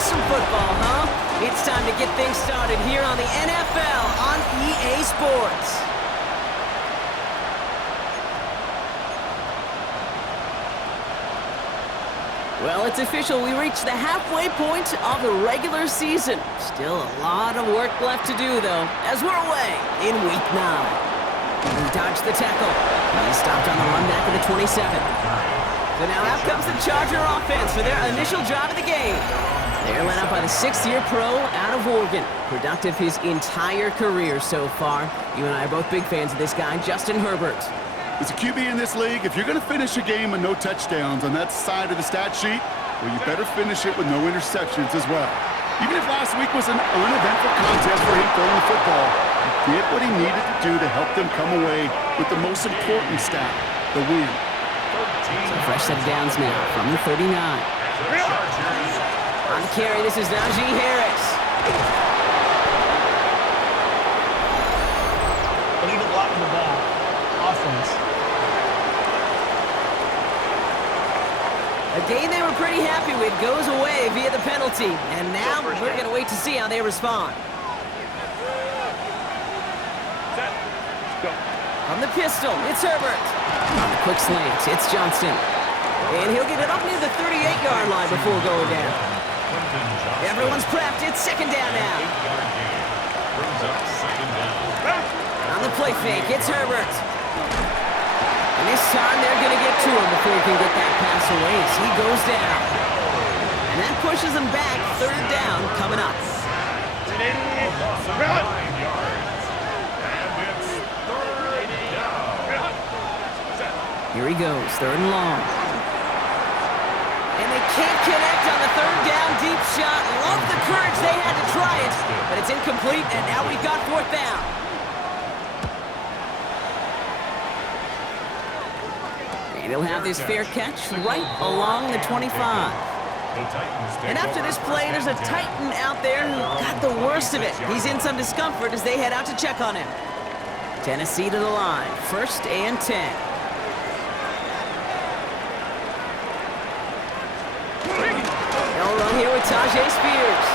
with some football, huh? It's time to get things started here on the NFL on EA Sports. Well, it's official. We reached the halfway point of the regular season. Still a lot of work left to do, though, as we're away in Week 9. He dodged the tackle. He stopped on the run back of the 27. So now out comes the Charger offense for their initial drive of the game. They're led out by the 6th-year pro out of Oregon. Productive his entire career so far. You and I are both big fans of this guy, Justin Herbert. As a QB in this league, if you're going to finish a game with no touchdowns on that side of the stat sheet, well, you better finish it with no interceptions as well. Even if last week was an uneventful contest for him throwing the football, he did what he needed to do to help them come away with the most important stat, the win. So fresh set of downs now from the 39. On the carry, this is Najee Harris. Illegal blocking the ball. Offense. A game they were pretty happy with goes away via the penalty. And now we're going to wait to see how they respond. From the pistol, it's Herbert. On the quick slant, it's Johnston. And he'll get it up near the 38-yard line before going down. Everyone's prepped. It's second down now. On the play fake, it's Herbert. And this time they're going to get to him before he can get that pass away as he goes down. And that pushes him back. Third down coming up. Here he goes, third and long. And they can't connect on the third down deep shot. Love the courage they had to try it, but it's incomplete, and now we've got fourth down. And he'll have this fair catch right along the 25. And after this play, there's a Titan out there who got the worst of it. He's in some discomfort as they head out to check on him. Tennessee to the line, 1st and 10. They'll run here with Tajay Spears.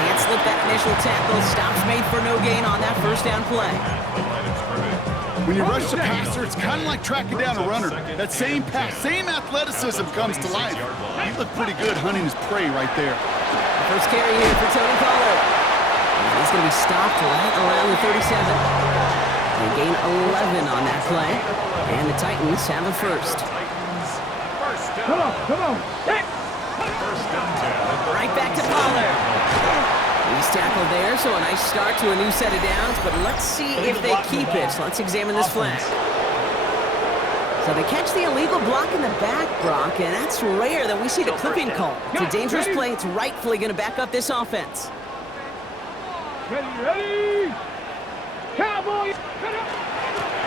Can't slip that initial tackle. Stops made for no gain on that first down play. When you rush the passer, it's kind of like tracking down a runner. That same pass, same athleticism comes to life. He looked pretty good hunting his prey right there. First carry here for Tony Pollard. He's going to be stopped right around the 37. They gain 11 on that play. And the Titans have a first. Come on. Right back to Pollard. He's tackled there, so a nice start to a new set of downs, but let's see if they keep it. So let's examine this flag. So they catch the illegal block in the back, Brock, and that's rare that we see the clipping call. It's a dangerous play. It's rightfully going to back up this offense. Ready! Cowboy!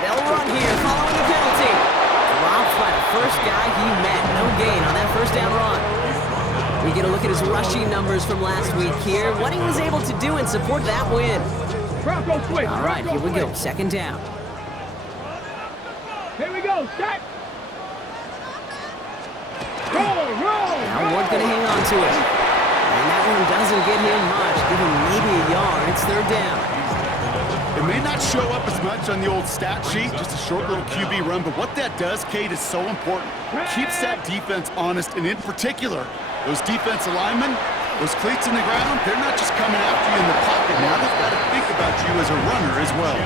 They'll run here following the penalty. Dropped by the first guy he met. No gain on that first down run. We get a look at his rushing numbers from last week here. What he was able to do and support that win. All right, here we go. Second down. Here we go. Set. Roll. Now Ward's going to hang on to it. And that one doesn't get him much. Give him maybe a yard. It's third down. It may not show up as much on the old stat sheet, just a short little QB run, but what that does, Kate, is so important. It keeps that defense honest, and in particular, those defensive linemen, those cleats in the ground, they're not just coming after you in the pocket now. They've got to think about you as a runner as well.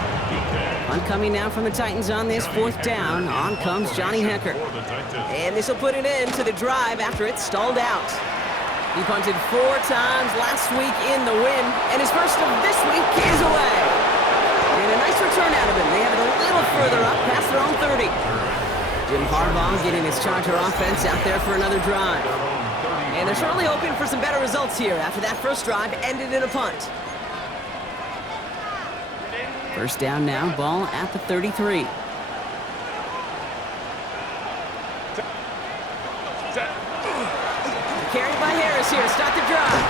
Punt coming now from the Titans on this fourth down. On comes Johnny Hecker. And this will put an end to the drive after it stalled out. He punted 4 times last week in the win, and his first of this week is away. And a nice return out of him. They have it a little further up past their own 30. Jim Harbaugh getting his Charger offense out there for another drive. And they're certainly hoping for some better results here after that first drive ended in a punt. First down now, ball at the 33. Carried by Harris here, start the drive.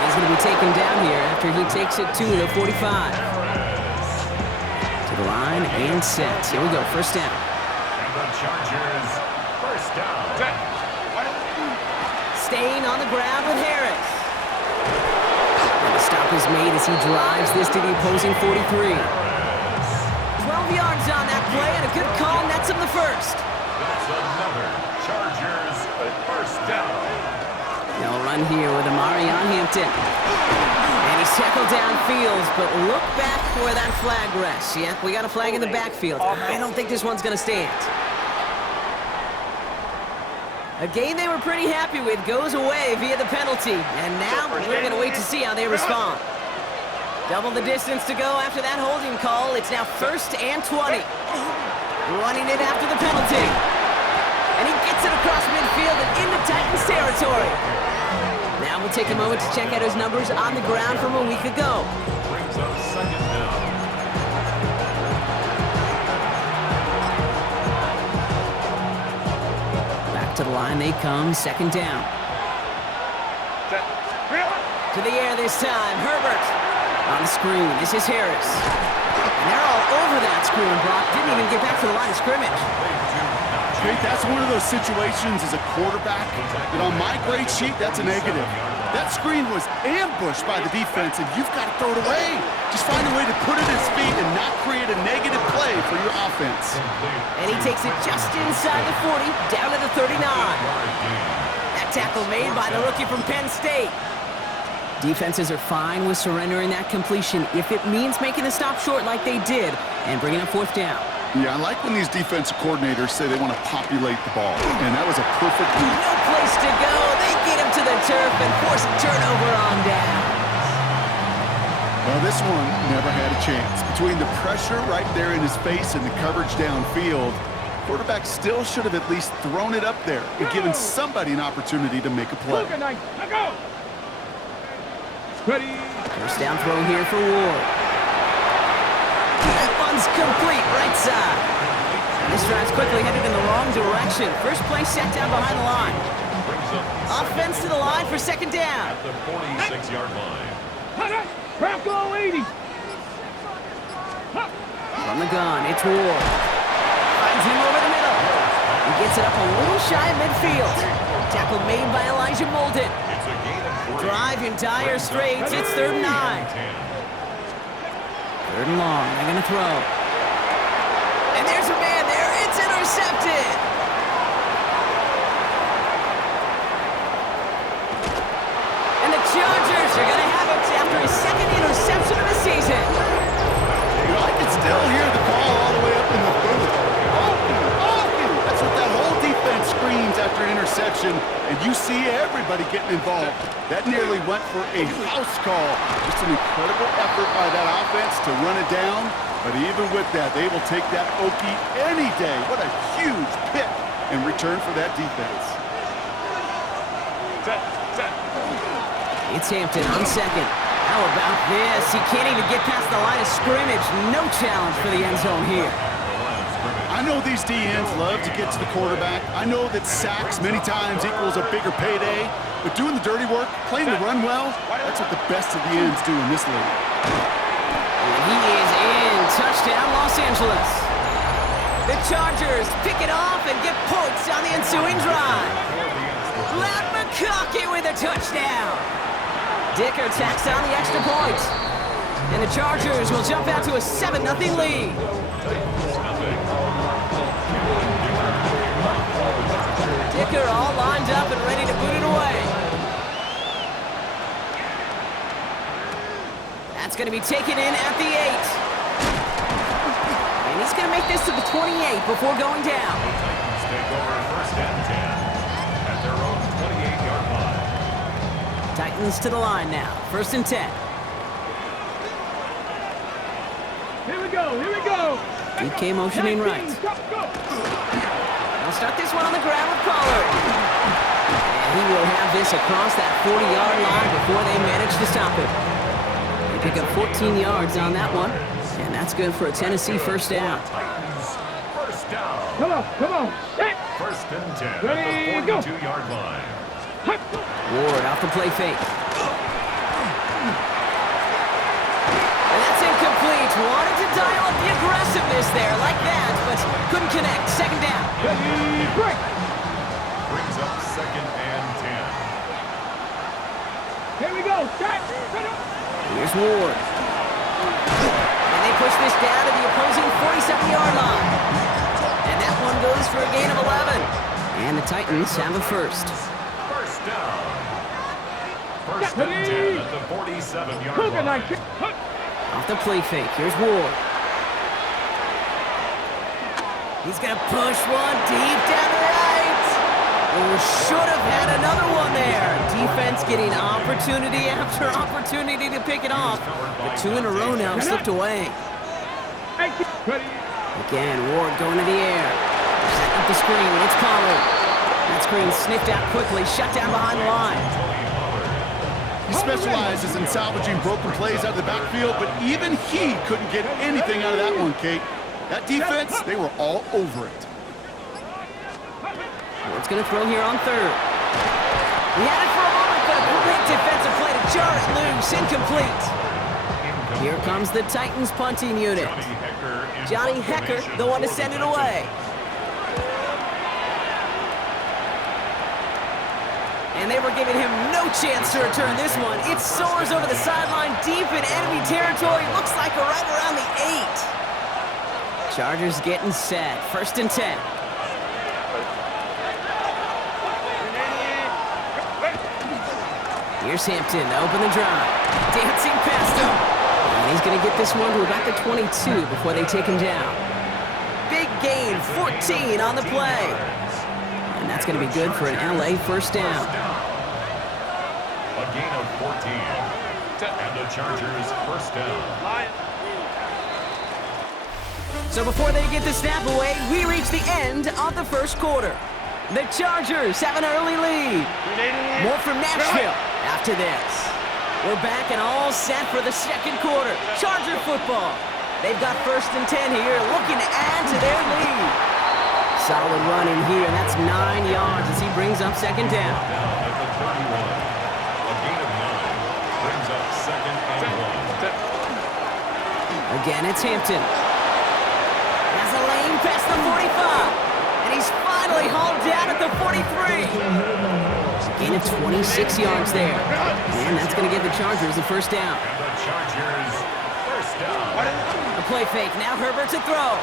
He's going to be taken down here after he takes it to the 45. To the line and set. Here we go, first down. And the Chargers, first down. staying on the ground with Harris. And the stop is made as he drives this to the opposing 43. 12 yards on that play, and a good call nets him the first. That's another Chargers first down. They'll run here with Amarion Hampton. And he's tackled downfield, but look back where that flag rests. Yeah, we got a flag in the backfield. I don't think this one's going to stand. A game they were pretty happy with goes away via the penalty. And now we're going to wait to see how they respond. Double the distance to go after that holding call. It's now 1st and 20. Running it after the penalty. And he gets it across midfield and into Titans territory. Now we'll take a moment to check out his numbers on the ground from a week ago. Brings up second down. Back to the line they come, 2nd down. To the air this time, Herbert. On the screen, this is Harris. And they're all over that screen, Brock. Didn't even get back to the line of scrimmage. Jake, that's one of those situations as a quarterback that on my grade sheet, that's a negative. That screen was ambushed by the defense, and you've got to throw it away. Just find a way to put it at his feet and not create a negative play for your offense. And he takes it just inside the 40, down to the 39. That tackle made by the rookie from Penn State. Defenses are fine with surrendering that completion if it means making the stop short like they did and bringing up 4th down. Yeah, I like when these defensive coordinators say they want to populate the ball, and that was a perfect move. No place to go. They get him to the turf and force a turnover on down. Well, this one never had a chance. Between the pressure right there in his face and the coverage downfield, quarterback still should have at least thrown it up there and given somebody an opportunity to make a play. Go. Ready. 1st down throw here for Ward. That one's complete, right side. And this drive's quickly headed in the wrong direction. First play set down behind the line. Offense to the line for 2nd down. At the 46-yard line. Bronco 80. From the gun, it's Ward. Finds him over the middle. He gets it up a little shy of midfield. Tackle made by Elijah Molden. It's a gain of 3. Drive in dire straits. It's 3rd and 9. 3rd and long. They're going to throw. And there's a man there. It's intercepted. And the Chargers are going to have it after his 2nd interception of the season. You know, I can still hear the call all the way up in the booth. Awesome. That's what that whole defense screams after an interception, and you see everybody getting involved. That nearly went for a house call. Just an incredible effort by that offense to run it down, but even with that, they will take that Okie any day. What a huge pick in return for that defense. Set. It's Hampton on 2nd. How about this? He can't even get past the line of scrimmage. No challenge for the end zone here. I know these DNs love to get to the quarterback. I know that sacks many times equals a bigger payday, but doing the dirty work, playing the run well, that's what the best of the ends do in this league. And he is in. Touchdown, Los Angeles. The Chargers pick it off and get points on the ensuing drive. Loud McConkey with a touchdown. Dicker tacks on the extra point. And the Chargers will jump out to a 7-0 lead. Dicker all lined up and ready to boot it away. That's going to be taken in at the 8. And he's going to make this to the 28 before going down. Titans take over 1st and 10 at their own 28-yard line. Titans to the line now. 1st and 10. Here we go. DK motioning right. We'll start this one on the ground with Pollard. And he will have this across that 40-yard line before they manage to stop it. They pick up 14 yards on that one, and that's good for a Tennessee 1st down. Titans first down. Come on. Set. 1st and 10 Ready, at the go. 42-yard line. Ward off the play fake. And that's incomplete. Wanted to dial up the aggressiveness there like that, but couldn't connect. 2nd down. Ready, break. Brings up 2nd and 10. Here we go. Set. Here's Ward. And they push this down to the opposing 47-yard line. And that one goes for a gain of 11. And the Titans have a first. First down. First and 10 at the 47-yard line. Off the play fake. Here's Ward. He's going to push one deep down the right. Oh, should have had another one there. Defense getting opportunity after opportunity to pick it off. The two in a row now slipped away. Again, Ward going to the air. Setting up the screen. It's Pollard. That screen sniffed out quickly. Shut down behind the line. He specializes in salvaging broken plays out of the backfield, but even he couldn't get anything out of that one, Kate. That defense, they were all over it. Ward's going to throw here on third. He had it for a moment, but a great defensive play to jar it loose. Incomplete. Here comes the Titans punting unit. Johnny Hecker, the one to send it away. And they were giving him no chance to return this one. It soars over the sideline deep in enemy territory. Looks like right around the 8. Chargers getting set. First and 10. Here's Hampton to open the drive. Dancing past him. And he's going to get this one to about the 22 before they take him down. Big gain, 14 on the play. And that's going to be good for an LA first down. A gain of 14. And the Chargers first down. So before they get the snap away, we reach the end of the first quarter. The Chargers have an early lead. More from Nashville after this. We're back and all set for the second quarter. Charger football. They've got first and 10 here, looking to add to their lead. Solid run in here, and that's 9 yards as he brings up second down. Down at the 31. A gain of 9 brings up second and 1. Again, it's Hampton. Has a lane past the 45. And he's finally hauled down at the 43. Gain of 26 yards there. And that's going to give the Chargers the first down. And the Chargers first down. A play fake. Now Herbert to throw.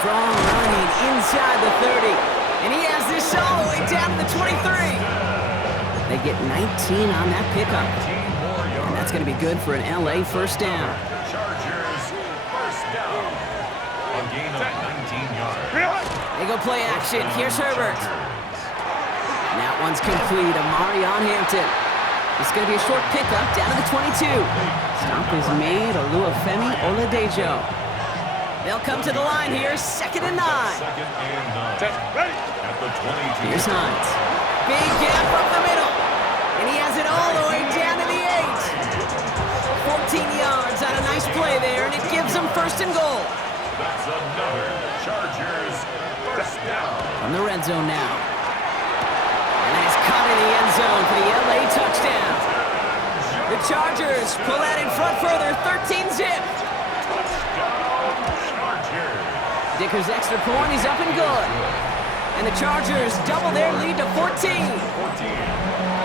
Strong running inside the 30. And he has this all the way down to the 23. They get 19 on that pickup. And that's going to be good for an LA first down. Chargers first down. A gain of 19 yards. They go play action. Here's Herbert. And that one's complete. Amari on Hampton. It's going to be a short pickup down to the 22. Stop is made. Oluwafemi Oladejo. They'll come to the line here. Second and 9. Second and 9. At the 22. Here's Hines. Big gap up the middle. And he has it all the way down to the 8. 14 yards on a nice play there, and it gives them first and goal. That's another Chargers first down. From the red zone now. And it's caught in the end zone for the LA touchdown. The Chargers pull that in front further, 13-zip. Dicker's extra point is up and good. And the Chargers double their lead to 14. 14.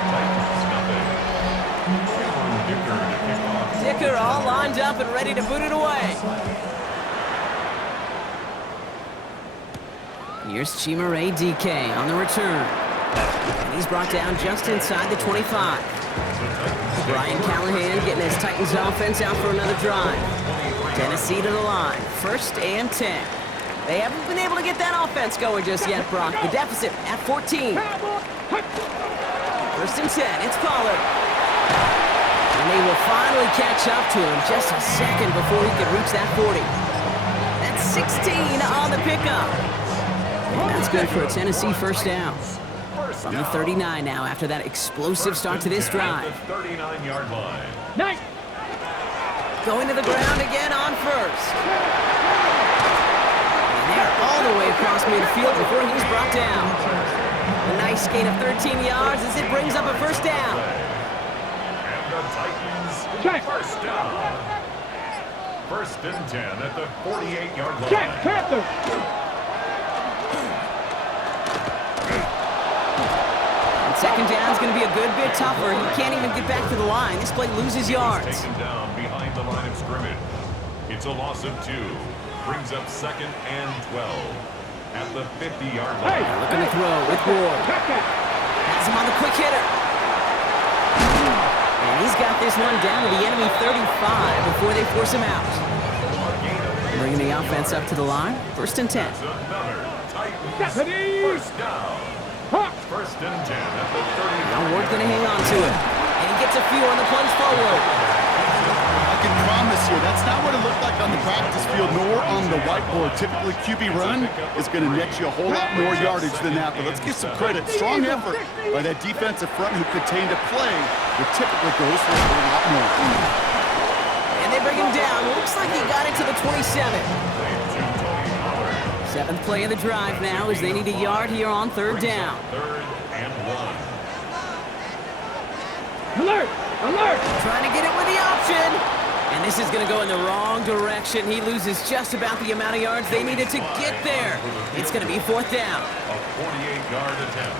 Titans nothing. Dicker to kick off. Dicker all lined up and ready to boot it away. Here's Chimere DK on the return. And he's brought down just inside the 25. Brian Callahan getting his Titans offense out for another drive. Tennessee to the line. First and 10. They haven't been able to get that offense going just yet, Brock. The deficit at 14. First and 10. It's Pollard. And they will finally catch up to him just a second before he could reach that 40. That's 16 on the pickup. And that's good for a Tennessee first down. From the 39 now after that explosive start to this drive. 39-yard line. Nice. Going to the ground again on first. And they're all the way across midfield before he's brought down. A nice gain of 13 yards as it brings up a first down. And the Titans first down. First and 10 at the 48-yard line. Check, Panther. Second down is going to be a good bit tougher. He can't even get back to the line. This play loses yards. Taken down behind the line of scrimmage. It's a loss of 2. Brings up 2nd and 12 at the 50-yard line. Looking to throw with Ward. Has him on the quick hitter. And he's got this one down to the enemy 35 before they force him out. Bringing the offense up to the line. 1st and 10. Another Titans first down. 1st and 10 at the 30. Now Ward's going to hang on to it. And he gets a few on the plunge forward. I can promise you, that's not what it looked like on the practice field nor on the whiteboard. Typically, QB run is going to net you a whole lot more yardage than that. But let's give some credit. Strong effort by that defensive front who contained a play that typically goes for a whole lot more. And they bring him down. Looks like he got it to the 27. 7th play of the drive now as they need a yard here on 3rd down. 3rd and 1. Alert! Alert! Trying to get it with the option. And this is going to go in the wrong direction. He loses just about the amount of yards they needed to get there. It's going to be 4th down. A 48-yard attempt.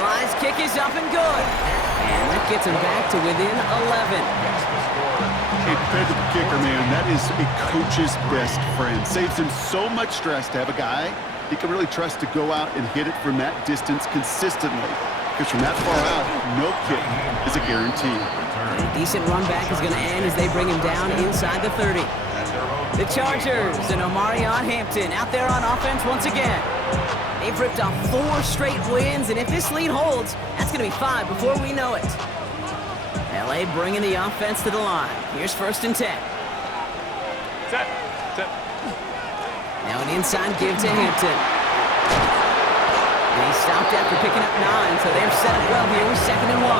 Slice kick is up and good. And that gets him back to within 11. Hey, compared to the kicker, man, that is a coach's best friend. Saves him so much stress to have a guy he can really trust to go out and hit it from that distance consistently. Because from that far out, no kick is a guarantee. A decent run back is going to end as they bring him down inside the 30. The Chargers and Omarion Hampton out there on offense once again. They've ripped off 4 straight wins, and if this lead holds, that's going to be 5 before we know it. LA bringing the offense to the line. Here's 1st and 10. Set. Now an inside give to Hampton. And he stopped after picking up 9, so they're set up well here with 2nd and 1.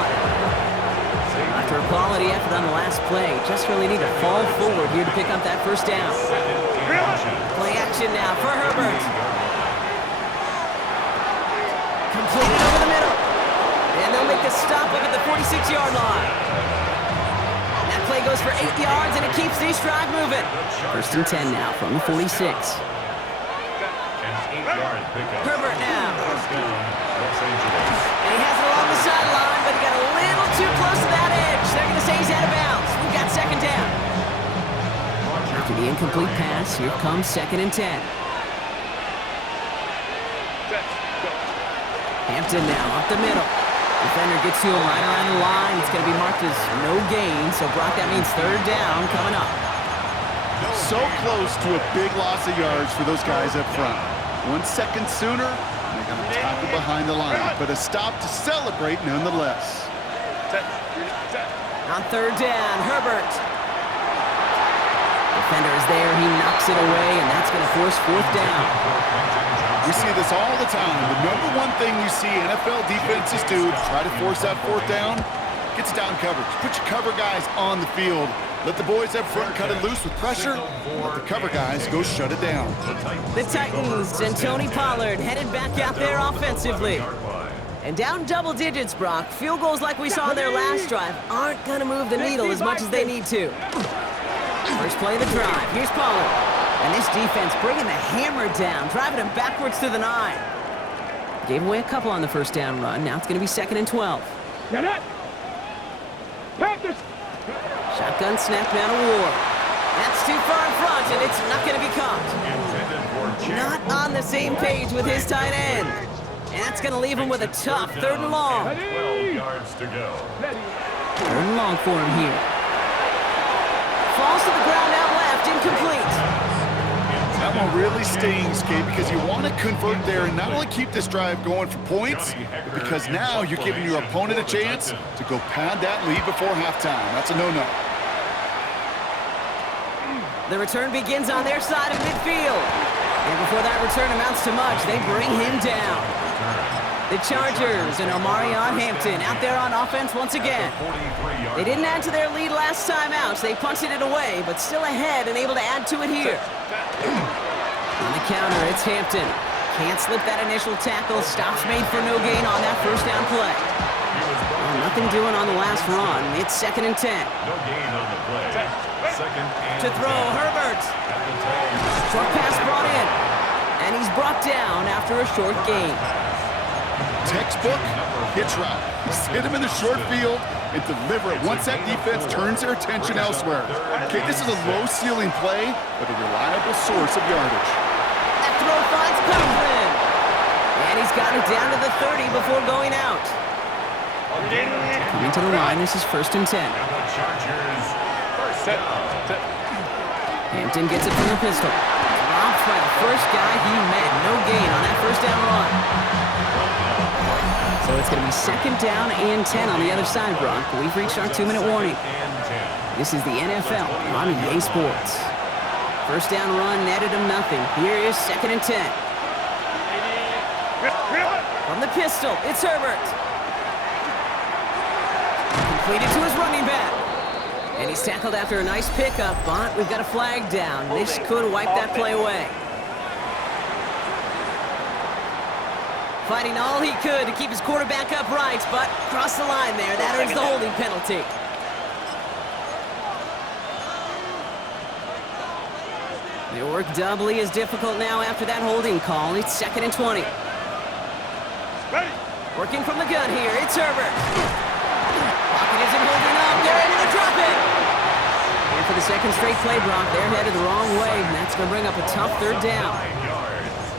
After a quality effort on the last play, just really need to fall forward here to pick up that 1st down. Play action now for Herbert. Completed over the middle. And they'll make the stop up at the 46-yard line. That play goes for 8 yards, and it keeps these drive moving. 1st and 10 now from the 46. Herbert now. And he has it along the sideline, but he got a little too close to that edge. They're going to say he's out of bounds. We've got 2nd down. After the incomplete pass, here comes 2nd and 10. Hampton now up the middle. Defender gets to him right around the line. It's going to be marked as no gain. So, Brock, that means 3rd down coming up. So close to a big loss of yards for those guys up front. 1 second sooner, they're going to tackle behind the line. But a stop to celebrate nonetheless. On 3rd down, Herbert. Defender is there. He knocks it away, and that's going to force 4th down. We see this all the time. The number one thing you see NFL defenses do to try to force that 4th down, gets down coverage. Put your cover guys on the field. Let the boys up front cut it loose with pressure. Let the cover guys go shut it down. The Titans and Tony Pollard headed back out there offensively. And down double digits, Brock. Field goals like we saw on their last drive aren't going to move the needle as much as they need to. First play of the drive. Here's Pollard. And this defense bringing the hammer down, driving him backwards to the 9. Gave away a couple on the 1st down run. Now it's going to be 2nd and 12. Get it! Panthers! Shotgun snap now to Ward. That's too far in front, and it's not going to be caught. Not on the same page with his tight end. And that's going to leave him with a tough 3rd and long. 12 yards to go. 3rd and long for him here. Falls to the ground out left, incomplete. That one really stings, Kate, because you want to convert there and not only keep this drive going for points, but because now you're giving your opponent a chance to go pad that lead before halftime. That's a no-no. The return begins on their side of midfield. And before that return amounts to much, they bring him down. The Chargers and Omarion Hampton out there on offense once again. They didn't add to their lead last time out, so they punted it away, but still ahead and able to add to it here. On the counter, it's Hampton. Can't slip that initial tackle. Stops made for no gain on that 1st down play. Well, nothing doing on the last run. It's 2nd and 10. No gain on the play. 2nd and To throw, Herbert. Short pass brought in. And he's brought down after a short gain. Textbook hitch route. Just hit him in the short field and deliver it once that defense turns their attention elsewhere. Okay, this is a low-ceiling play, but a reliable source of yardage. That throw finds Coughlin. And he's got it down to the 30 before going out. Coming to the line, this is 1st and 10. Hampton gets it from the pistol. Dropped by the first guy he met. No gain on that first down run. So it's going to be 2nd down and 10 on the other side, Brock. We've reached our 2-minute warning. This is the NFL on EA Sports. First down run netted him nothing. Here is 2nd and 10. From the pistol, it's Herbert. Completed to his running back. And he's tackled after a nice pickup, but we've got a flag down. This could wipe that play away. Fighting all he could to keep his quarterback upright, but crossed the line there. That earns the holding penalty. They work doubly as difficult now after that holding call. It's 2nd and 20. Working from the gun here, it's Herbert. Pocket isn't holding up. They're able to drop it. And for the second straight play, Brock, they're headed the wrong way, and that's going to bring up a tough 3rd down.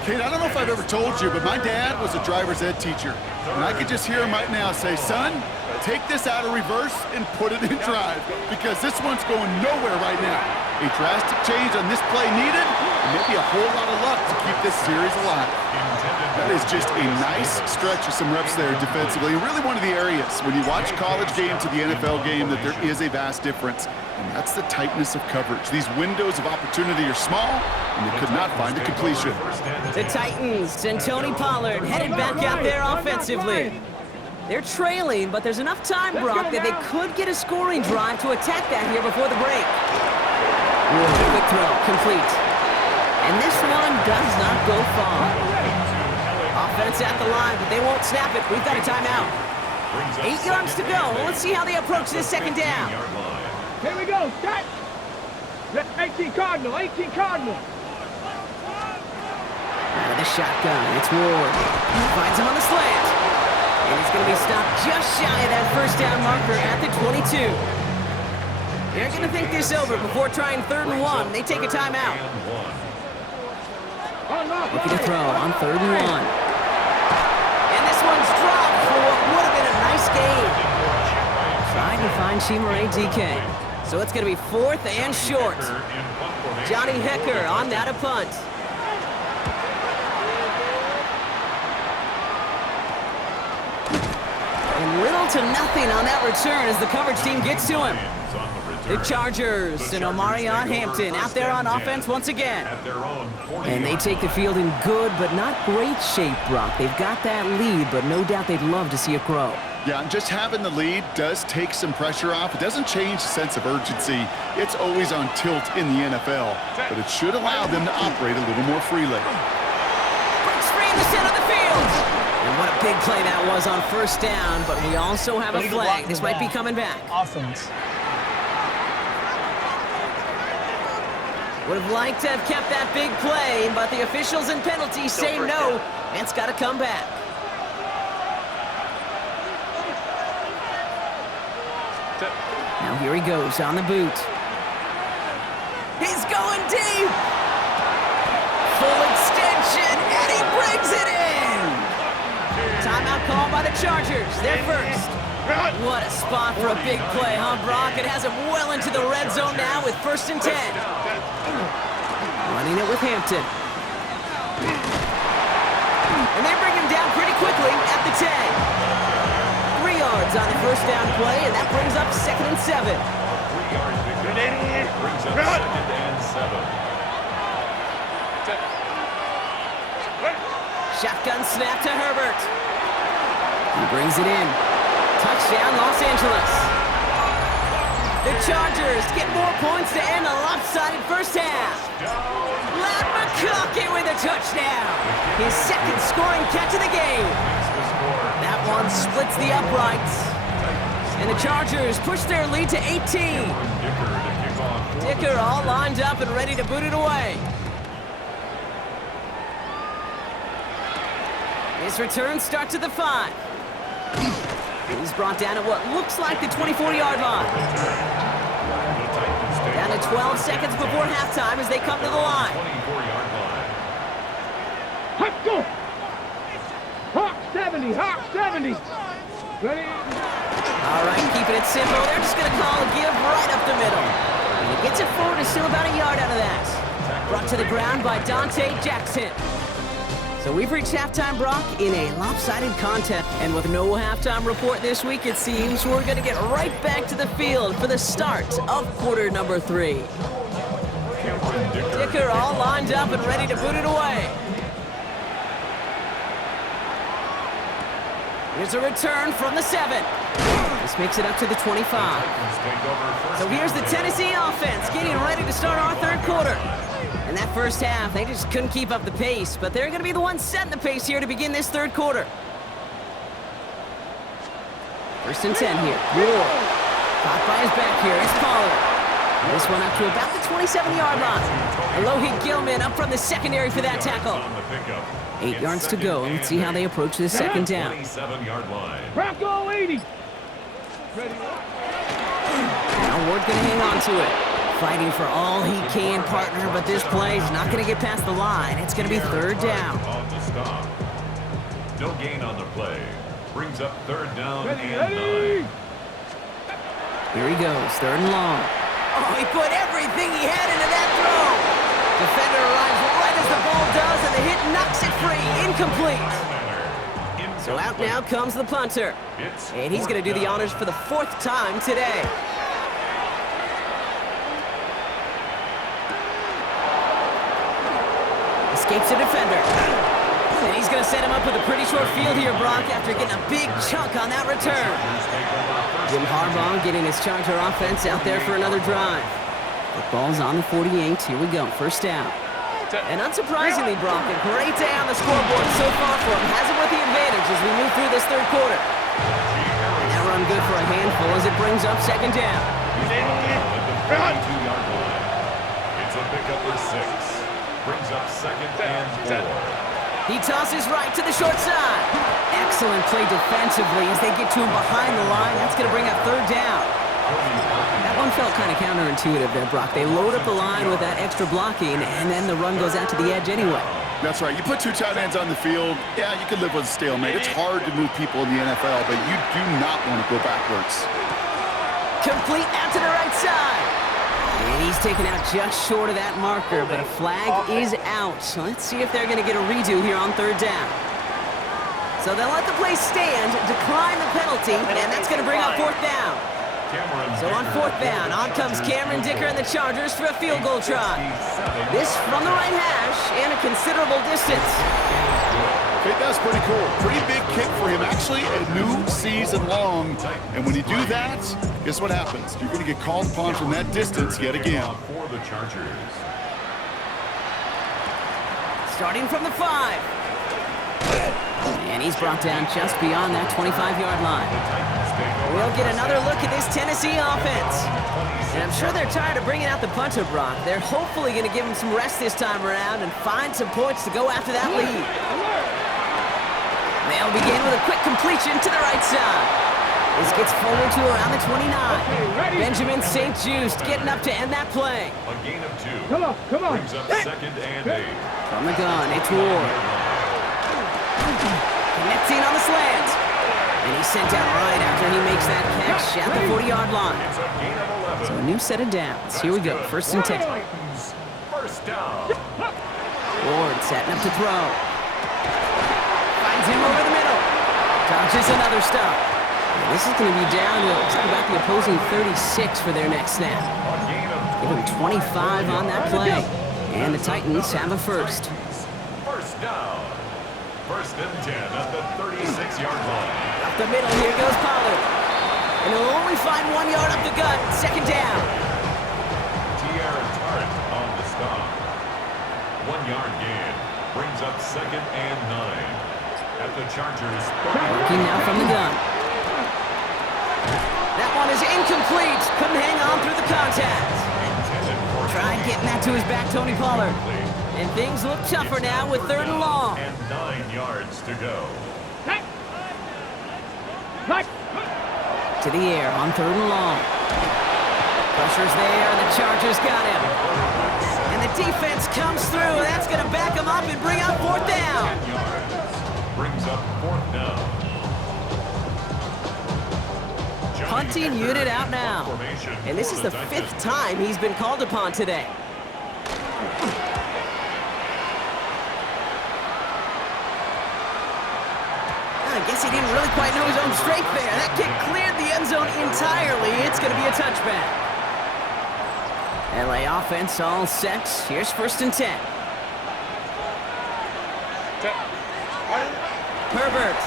Kate, I don't know if I've ever told you, but my dad was a driver's ed teacher. And I could just hear him right now say, son, take this out of reverse and put it in drive, because this one's going nowhere right now. A drastic change on this play needed, and maybe a whole lot of luck to keep this series alive. That is just a nice stretch of some reps there defensively. And really one of the areas, when you watch college game to the NFL game, that there is a vast difference. And that's the tightness of coverage. These windows of opportunity are small, and they could not find a completion. The Titans and Tony Pollard headed back out there offensively. They're trailing, but there's enough time, Brock, that they could get a scoring drive to attack that here before the break. Quick throw, complete. And this one does not go far. Offense at the line, but they won't snap it. We've got a timeout. 8 yards to go. Let's see how they approach this 2nd down. Here we go. Set. 18 Cardinal. 18 Cardinal. Out of the shotgun, it's Ward. Finds him on the slant. And he's going to be stopped just shy of that first down marker at the 22. They're going to think this over before trying 3rd and 1. They take a timeout. Looking to throw on 3rd and 1. And this one's dropped for what would have been a nice gain. Trying to find Chimere DK. So it's going to be 4th and short. Johnny Hecker on that a punt. And little to nothing on that return as the coverage team gets to him. The Chargers and Omarion Hampton out there on offense once again. And they take the field in good but not great shape, Brock. They've got that lead, but no doubt they'd love to see it grow. Yeah, and just having the lead does take some pressure off. It doesn't change the sense of urgency. It's always on tilt in the NFL, but it should allow them to operate a little more freely. Breaks free in the center of the field. And what a big play that was on 1st down, but we also have a flag. This might be coming back. Offense. Would have liked to have kept that big play, but the officials and penalties say no, and it's got to come back. Now here he goes on the boot. He's going deep. Full extension, and he brings it in. Timeout called by the Chargers. They're first. What a spot for a big play, huh, Brock? It has him well into the red zone now with 1st and 10. Running it with Hampton. And they bring him down pretty quickly at the 10. 3 yards on the first down play, and that brings up 2nd and 7. 3-yard victory brings up 2nd and 7. Shotgun snap to Herbert. He brings it in. Touchdown, Los Angeles. The Chargers get more points to end a lopsided first half. Ladd McConkey with a touchdown. His 2nd scoring catch of the game. That one splits the uprights. And the Chargers push their lead to 18. Dicker all lined up and ready to boot it away. His return starts at the 5. He's brought down at what looks like the 24-yard line. Down to 12 seconds before halftime as they come to the line. 24-yard line. Hot, go! Hawk 70, Hawk 70. Ready? All right, keeping it simple. They're just going to call a give right up the middle. And he gets it forward and still about a yard out of that. Brought to the ground by Dante Jackson. So we've reached halftime, Brock, in a lopsided contest. And with no halftime report this week, it seems we're going to get right back to the field for the start of quarter number 3. Dicker all lined up and ready to boot it away. Here's a return from the 7. This makes it up to the 25. So here's the Tennessee offense getting ready to start our third quarter. In that first half, they just couldn't keep up the pace, but they're going to be the ones setting the pace here to begin this third quarter. First and 10 here. Ward. Caught by his back here. It's Pollard. This one up to about the 27-yard line. Alohi Gilman up from the secondary for that tackle. 8 yards to go. Let's see how they approach this second down. 27-yard line. Bronco 80. Ready? Now Ward going to hang on to it. Fighting for all he can, partner, but this play is not going to get past the line. It's going to be third down. On the stop. No gain on the play. Brings up third down and 9. Here he goes, third and long. Oh, he put everything he had into that throw. Defender arrives right as the ball does, and the hit knocks it free. Incomplete. So out now comes the punter. And he's going to do the honors for the 4th time today. Escapes the defender. And he's going to set him up with a pretty short field here, Brock, after getting a big chunk on that return. Jim Harbaugh getting his Charger offense out there for another drive. The ball's on the 48. Here we go. First down. And unsurprisingly, Brock, a great day on the scoreboard so far for him. Has him with the advantage as we move through this third quarter. And that run good for a handful as it brings up second down. 32-yard line. It's a pickup for 6. Brings up second and 4. He tosses right to the short side. Excellent play defensively as they get to him behind the line. That's going to bring up third down. That one felt kind of counterintuitive there, Brock. They load up the line with that extra blocking, and then the run goes out to the edge anyway. That's right. You put 2 tight ends on the field, yeah, you can live with a stalemate. It's hard to move people in the NFL, but you do not want to go backwards. Complete out to the right side. And he's taken out just short of that marker, but a flag is out. So let's see if they're going to get a redo here on third down. So they'll let the play stand, decline the penalty, and that's going to bring up fourth down. So on fourth down, on comes Cameron Dicker and the Chargers for a field goal try. This from the right hash and a considerable distance. Okay, that's pretty cool. Pretty big kick for him. Actually, a new season long. And when you do that, guess what happens? You're going to get called upon from that distance yet again. For the Chargers. Starting from the 5. And he's brought down just beyond that 25-yard line. We'll get another look at this Tennessee offense. And I'm sure they're tired of bringing out the punter, Brock. They're hopefully going to give him some rest this time around and find some points to go after that lead. They'll begin with a quick completion to the right side. This gets forward to around the 29. Benjamin St. Just getting up to end that play. A gain of 2. Come on, come on. Brings up second and 8. From the gun, it's Ward. Connecting on the slant. And he's sent out right after he makes that catch at the 40-yard line. It's a gain of 11. So a new set of downs. Here we go, first and 10. First down. Ward setting up to throw. Finds him over the middle. Dodges another stop. And this is going to be down to about the opposing 36 for their next snap. Give him 25 on that play. And the Titans have a first. First down. First and 10 at the 36-yard line. Up the middle, here goes Pollard. And he'll only find 1 yard up the gut. Second down. Tierra Tart on the stop. 1 yard gain. Brings up second and 9. At the Chargers. Working now from the gun. That one is incomplete. Couldn't hang on through the contact. Tried getting that to his back, Tony Pollard. And things look tougher now with 3rd and long. And 9 yards to go. To the air on 3rd and long. Pressure's there, and the Chargers got him. And the defense comes through, and that's going to back him up and bring up 4th down. 10 yards. Brings up 4th down. Punting unit out now. And this is the 5th time he's been called upon today. I guess he didn't really quite know his own strength there. That kick cleared the end zone entirely. It's going to be a touchback. LA offense all set. Here's 1st and 10. Herbert.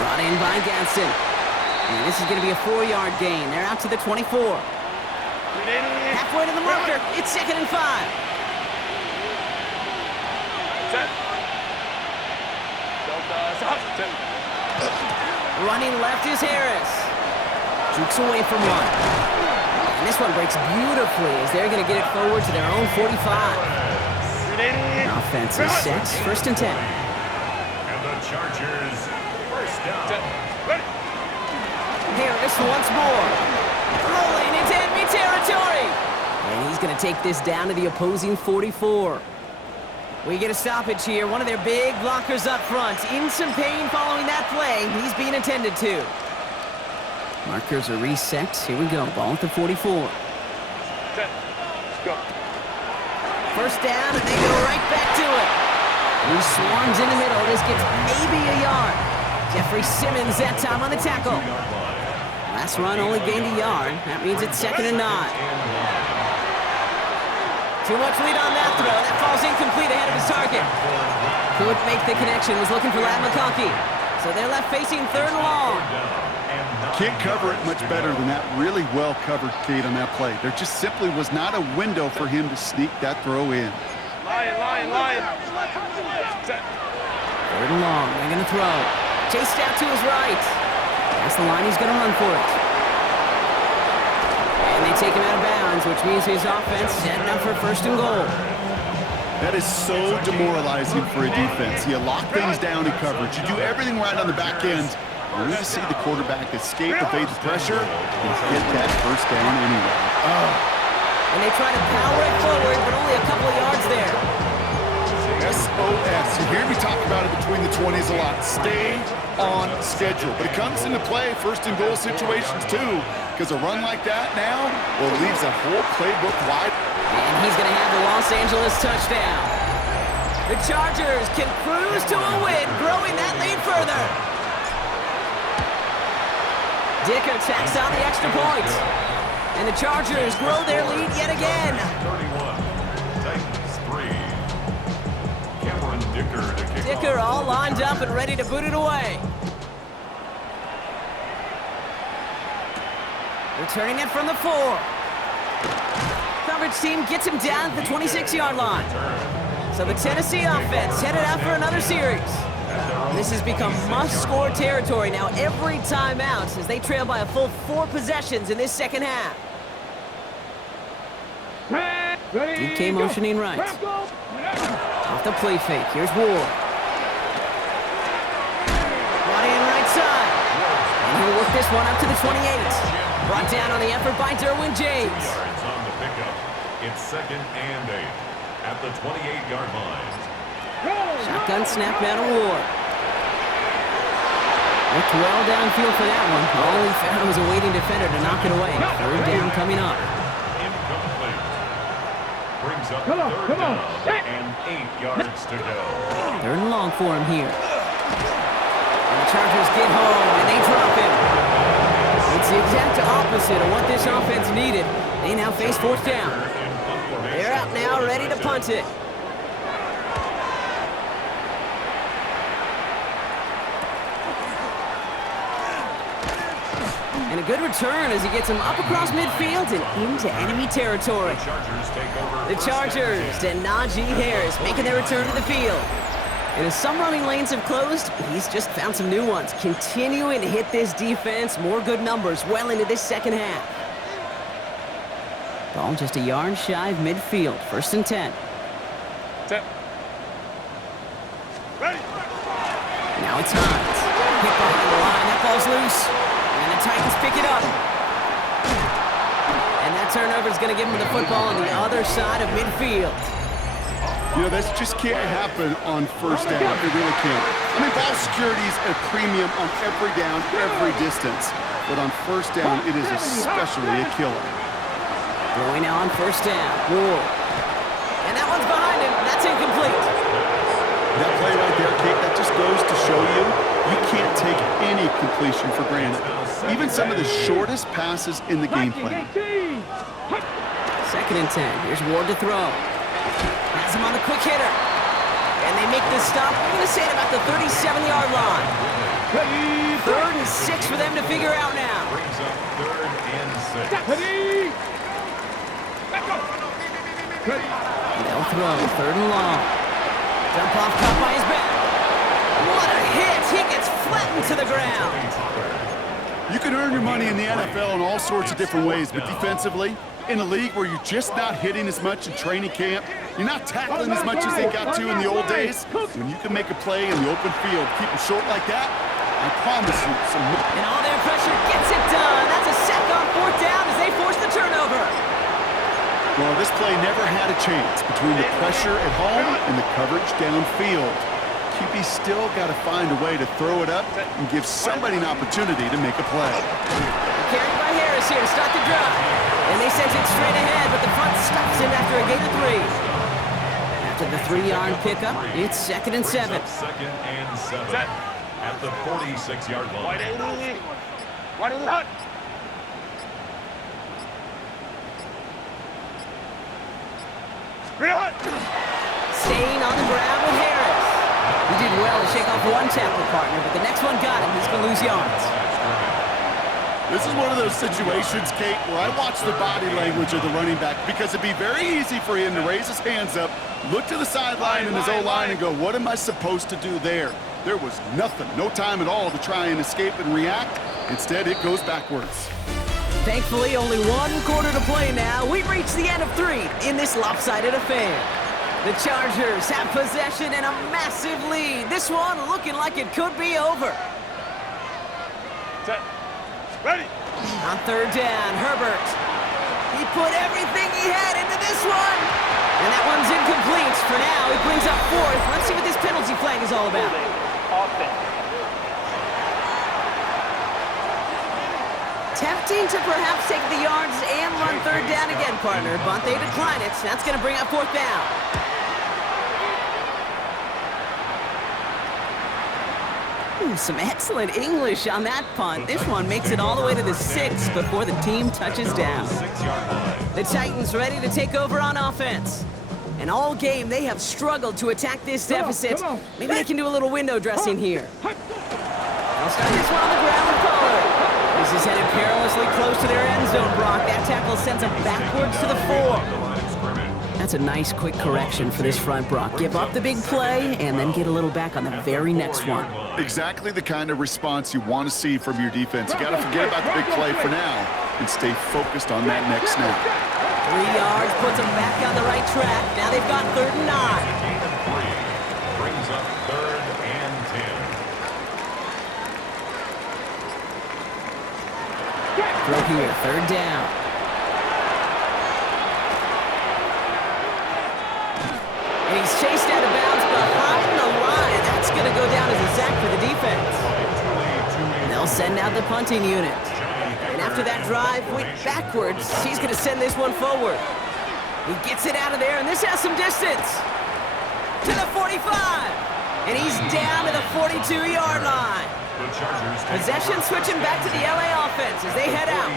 Brought in by Gadsden. And this is going to be a 4-yard gain. They're out to the 24. Halfway to the marker. It's 2nd and 5. Running left is Harris. Jukes away from one. And this one breaks beautifully as they're going to get it forward to their own 45. Offense is set. 1st and 10. And the Chargers, 1st down. Harris once more. Rolling into enemy territory. And he's going to take this down to the opposing 44. We get a stoppage here. One of their big blockers up front. In some pain following that play. He's being attended to. Markers are reset. Here we go. Ball at the 44. Go. 1st down, and they go right back to it. He swarms in the middle. This gets maybe a yard. Jeffrey Simmons that time on the tackle. Last run only gained a yard. That means it's 2nd and 9. Too much lead on that throw. That falls incomplete ahead of his target. Couldn't make the connection. Was looking for Lad McConkey. So they're left facing 3rd and long. Can't cover it much better than that really well-covered Kate on that play. There just simply was not a window for him to sneak that throw in. Lion. 3rd and long. They're going to throw. Chased out to his right. That's the line. He's going to run for it. And they take him out of bounds, which means his offense heading up for 1st and goal. That is so demoralizing for a defense. You lock things down in coverage. You do everything right on the back end. Only to see the quarterback escape the fade pressure and get that 1st down anyway. And they try to power it forward, but only a couple of yards there. SOS. You hear me talk about it between the 20s a lot. Stay on schedule. But it comes into play 1st and goal situations too, because a run like that now, well, leaves a whole playbook wide. And he's going to have the Los Angeles touchdown. The Chargers can cruise to a win, growing that lead further. Dicker tacks on the extra point. And the Chargers grow their lead yet again. 31, Titans 3. Cameron Dicker to kick Dicker off. all lined up and ready to boot it away. Returning it from the 4. Coverage team gets him down at the 26-yard line. So the Tennessee offense headed out for another series. This has become must-score territory now every time out as they trail by a full 4 possessions in this 2nd half. DK motioning right. Off the play fake. Here's Ward. Brought in right side. And he'll work this one up to the 28. Brought down on the effort by Derwin James. 2 yards on the pickup. It's 2nd and 8 at the 28-yard line. Shotgun snap out of Ward. Looked well downfield for that one. All he found was a waiting defender to knock it away. 3rd down coming up. Incomplete. Brings up Come on, 3rd come on. down and 8 yards to go. 3rd and long for him here. And the Chargers get home, and they drop him. It's the exact opposite of what this offense needed. They now face 4th down. They're out now, ready to punt it. And a good return as he gets him up across midfield and into enemy territory. Chargers take over. The Chargers and Najee Harris making their return to the field. And as some running lanes have closed, he's just found some new ones, continuing to hit this defense more good numbers well into this 2nd half. Ball just a yard shy of midfield. 1st and 10. Set. Ready. Now it's Hines. Hit behind the line. That ball's loose. And the Titans pick it up. And that turnover is going to give him the football on the other side of midfield. You know, this just can't happen on 1st down. It really can't. I mean, ball security is a premium on every down, every distance. But on 1st down, it is especially a killer. Going now on 1st down. Ward. And that one's behind him. That's incomplete. That play right there, Kate, that just goes to show you, you can't take any completion for granted. Even some of the shortest passes in the game plan. 2nd and 10. Here's Ward to throw. Has him on the quick hitter. And they make this stop. I'm going to say at about the 37-yard line. 3rd and 6 for them to figure out now. Brings up 3rd and 6. They'll throw. 3rd and long. Dump off caught by his back. What a hit. He gets flattened to the ground. You can earn your money in the NFL in all sorts of different ways, but defensively, in a league where you're just not hitting as much in training camp, you're not tackling as much as they got to in the old days, when you can make a play in the open field, keep them short like that, I promise you some... And all their pressure gets it done. That's a sack on 4th down as they force the turnover. Well, this play never had a chance between the pressure at home and the coverage downfield. QB still got to find a way to throw it up and give somebody an opportunity to make a play. Carried by Harris here to start the drive. And they sent it straight ahead, but the front stops him after a gain of 3. After the 3-yard pickup, it's 2nd and 7. 2nd and 7 at the 46-yard line. Staying on the ground with Harris. He did well to shake off one tackle partner, but the next one got him. He's going to lose yards. This is one of those situations, Kate, where I watch the body language of the running back because it'd be very easy for him to raise his hands up, look to the sideline in his O-line and go, what am I supposed to do there? There was nothing, no time at all to try and escape and react. Instead, it goes backwards. Thankfully, only 1 quarter to play now. We've reached the end of 3 in this lopsided affair. The Chargers have possession and a massive lead. This one looking like it could be over. Set. Ready. On 3rd down, Herbert. He put everything he had into this one. And that one's incomplete. For now, he brings up 4th. Let's see what this penalty flag is all about. Tempting to perhaps take the yards and run 3rd down again, partner. But they decline it. That's going to bring up 4th down. Some excellent English on that punt. This one makes it all the way to the 6 before the team touches down. The Titans ready to take over on offense. And all game, they have struggled to attack this deficit. Maybe they can do a little window dressing here. They'll start this one on the ground with Pollard. This is headed perilously close to their end zone, Brock. That tackle sends them backwards to the 4. That's a nice quick correction for this front, Brock. Give up the big play and then get a little back on the very next one. Exactly the kind of response you want to see from your defense. You got to forget about the big play for now and stay focused on that next snap. 3 yards puts them back on the right track. Now they've got 3rd and 9. Brings up 3rd and 10. Throw here, 3rd down. And he's chased out of bounds behind the line. That's going to go down as a sack for the defense. And they'll send out the punting unit. And after that drive went backwards, he's going to send this one forward. He gets it out of there, and this has some distance. To the 45. And he's down to the 42-yard line. Possession switching back to the LA offense as they head out.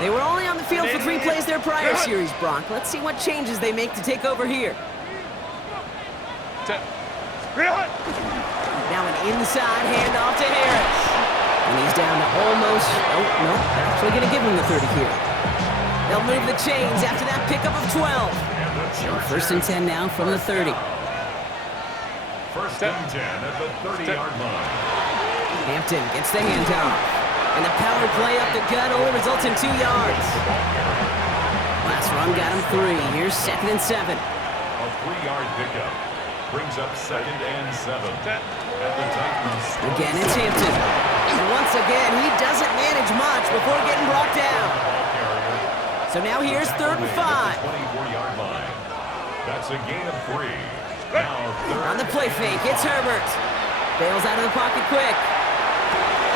They were only on the field for 3 plays their prior series, Brock. Let's see what changes they make to take over here. Now an inside handoff to Harris. And he's down to almost... Oh, no, they're actually going to give him the 30 here. They'll move the chains after that pickup of 12. So 1st and 10 now from the 30. 1st and 10 at the 30-yard line. Hampton gets the handoff. And the power play up the gut only results in 2 yards. Last run got him 3. Here's 2nd and 7. A 3-yard pickup brings up 2nd and 7 at the Titans. Again, it's Hampton. And once again, he doesn't manage much before getting brought down. So now here's 3rd and 5. 24-yard line. That's a gain of 3. Now On the play fake, it's Herbert. Bails out of the pocket quick.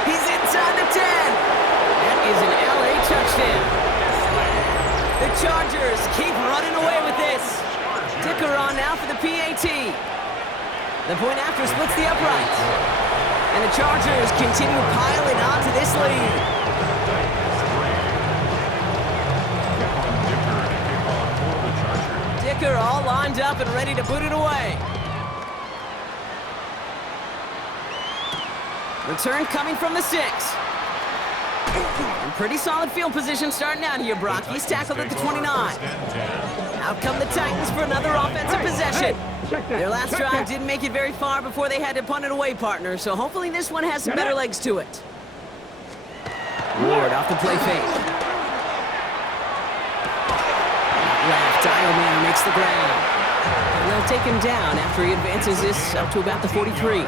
He's inside the 10. That is an LA touchdown. The Chargers keep running away with this. Dicker on now for the PAT. The point after splits the uprights. And the Chargers continue piling onto this lead. Dicker all lined up and ready to put it away. Return coming from the 6. And pretty solid field position starting out here, Brock. He's tackled at the 29. Out come the Titans for another offensive possession. Their last drive didn't make it very far before they had to punt it away, partner, so hopefully this one has some better legs to it. Ward off the play fake. Left, Dialman makes the grab. And they'll take him down after he advances this up to about the 43.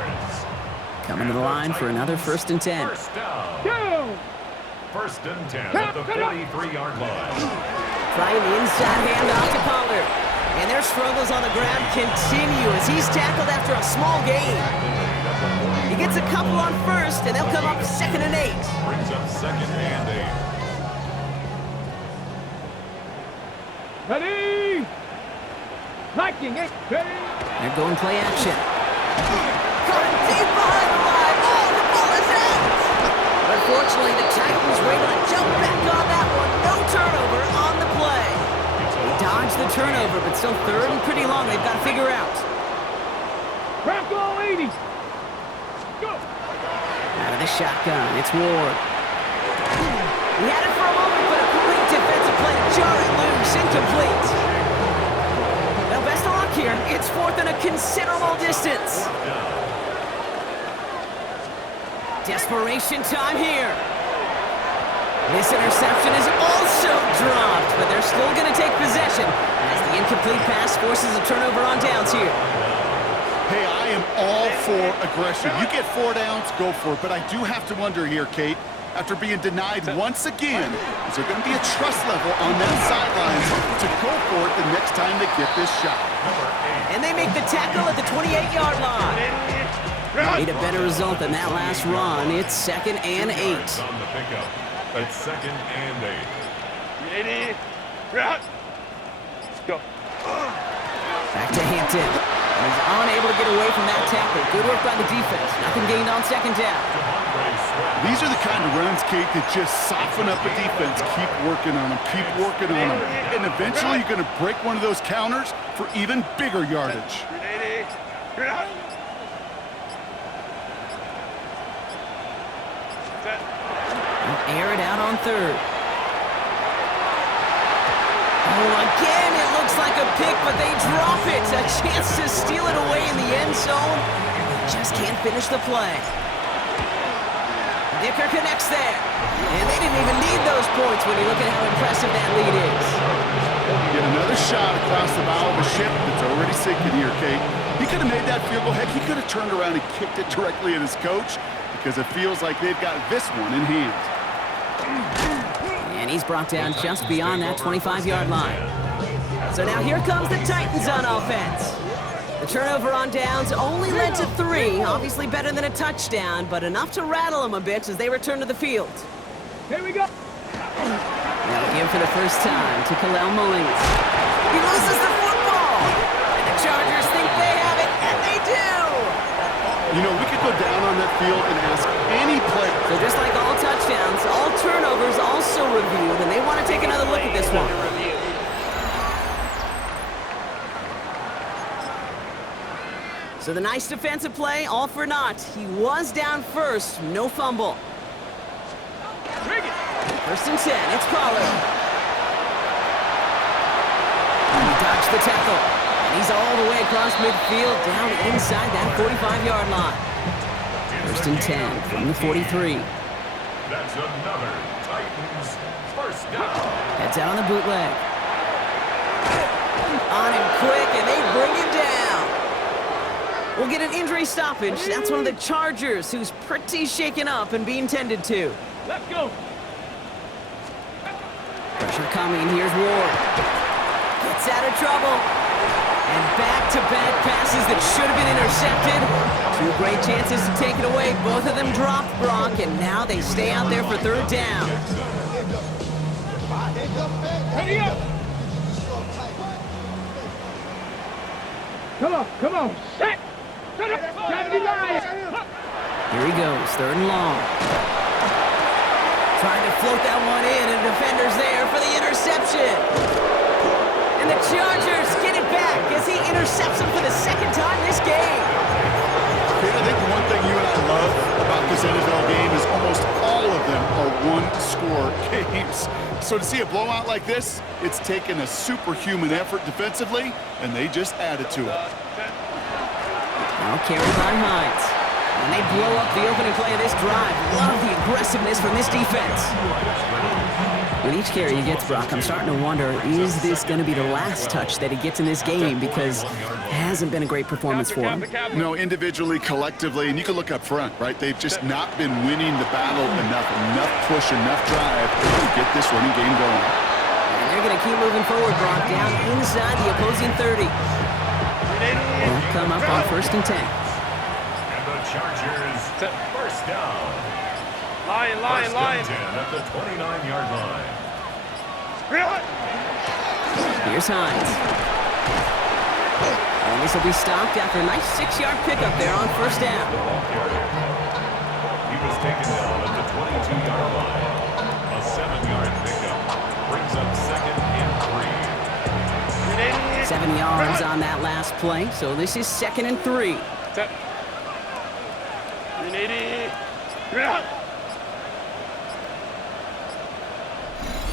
Coming to the line for another 1st and 10. First down. 1st and 10 at the 43-yard line. Trying the inside handoff to Pollard. And their struggles on the ground continue as he's tackled after a small gain. He gets a couple on 1st, and they'll come up 2nd and 8. Brings up 2nd and 8. Ready? Liking it. Ready? They're going play action. Caught deep behind the line. Oh, the ball is out! Unfortunately, the Titans were able to jump back on that one. No turnover on the play. They dodged the turnover, but still 3rd and pretty long. They've got to figure out. Crack all 80. Go. Out of the shotgun, it's Ward. He had it for a moment, but a great defensive play to jar it loose. Incomplete. Well, best of luck here. It's 4th and a considerable distance. Desperation time here. This interception is also dropped, but they're still going to take possession as the incomplete pass forces a turnover on downs here. Hey, I am all for aggression. You get 4 downs, go for it. But I do have to wonder here, Kate, after being denied once again, is there going to be a trust level on that sideline to go for it the next time they get this shot? And they make the tackle at the 28-yard line. Need a better result than that last run. It's 2nd and 8. On the pickup. It's 2nd and 8. Ready? Route. Let's go. Back to Hampton. He's unable to get away from that tackle. Good work by the defense. Nothing gained on 2nd down. These are the kind of runs, Kate, that just soften up a defense. Keep working on them. Keep working on them. And eventually you're going to break one of those counters for even bigger yardage. Ready? Route. Air it out on 3rd. Oh, again, it looks like a pick, but they drop it. A chance to steal it away in the end zone. They just can't finish the play. Dicker connects there. And they didn't even need those points when you look at how impressive that lead is. Get another shot across the bow of a ship that's already sinking here, Kate. He could have made that field goal. Heck, he could have turned around and kicked it directly at his coach because it feels like they've got this one in hand. And he's brought down just beyond that 25-yard line. So now here comes the Titans on offense. The turnover on downs only led to 3. Obviously better than a touchdown, but enough to rattle them a bit as they return to the field. Here we go. Now again for the first time to Kalel Mullings. He loses the football! And the Chargers think they have it, and they do! You know, we could go down on that field and ask any player. So just like all touchdowns, all turnovers also reviewed, and they want to take another look at this one. So the nice defensive play, all for naught. He was down first, no fumble. 1st and 10, it's Pollard. He dodged the tackle, and he's all the way across midfield, down inside that 45-yard line. 1st and 10 from the 43. That's another Titans first down. Heads out on the bootleg. On him quick, and they bring him down. We'll get an injury stoppage. That's one of the Chargers who's pretty shaken up and being tended to. Let's go. Pressure coming. Here's Ward. Gets out of trouble. And back-to-back passes that should have been intercepted. Two great chances to take it away. Both of them dropped, Brock, and now they stay out there for third down. Ready up. Come on. Set. Set up. 79. Here he goes, third and long. Trying to float that one in, and the defender's there for the interception. And the Chargers get it back as he intercepts him for the second time this game. I think the one thing you and I love about this NFL game is almost all of them are one-score games. So to see a blowout like this, it's taken a superhuman effort defensively, and they just added to it. Now carried by Hines. And they blow up the opening play of this drive. Love the aggressiveness from this defense. With each carry he gets, Brock, I'm starting to wonder, is this going to be the last touch that he gets in this game? Because it hasn't been a great performance for him. No, individually, collectively, and you can look up front, right? They've just not been winning the battle enough push, enough drive to get this running game going. And they're going to keep moving forward, Brock, down inside the opposing 30. They'll come up on 1st and 10. And the Chargers first down. Lion. First and 10 at the 29-yard line. Here's Hines. And this will be stopped after a nice 6-yard pickup there on 1st down. He was taken down at the 22-yard line. A 7-yard pickup brings up 2nd and 3. 7 yards on that last play, so this is 2nd and 3. Set.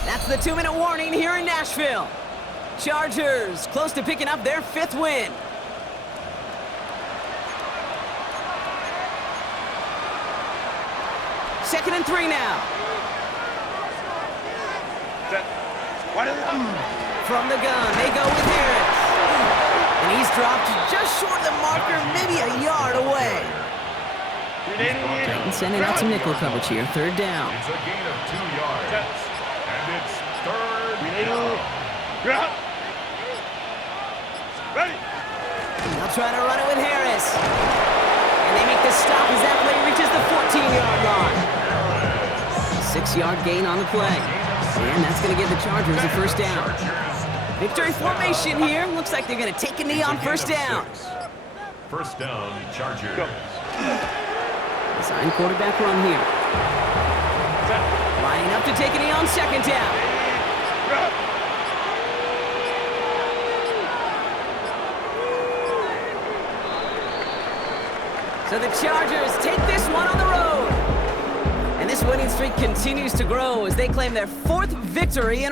That's the 2-minute warning here in Nashville. Chargers close to picking up their 5th win. Second and 3 now. Set. From the gun, they go with Harris. And he's dropped just short of the marker, maybe a yard away. Titans sending out some nickel coverage here, 3rd down. It's a gain of 2 yards. And it's 3rd down. Ready. They'll try to run it with Harris. And they make the stop as that play reaches the 14-yard line. 6-yard gain on the play. And that's going to give the Chargers a 1st down. Victory formation here. Looks like they're going to take a knee on 1st down. 1st down, Chargers. Design quarterback run here. Lining up to take a knee on 2nd down. So the Chargers take this one on the road. And this winning streak continues to grow as they claim their 4th victory in a row.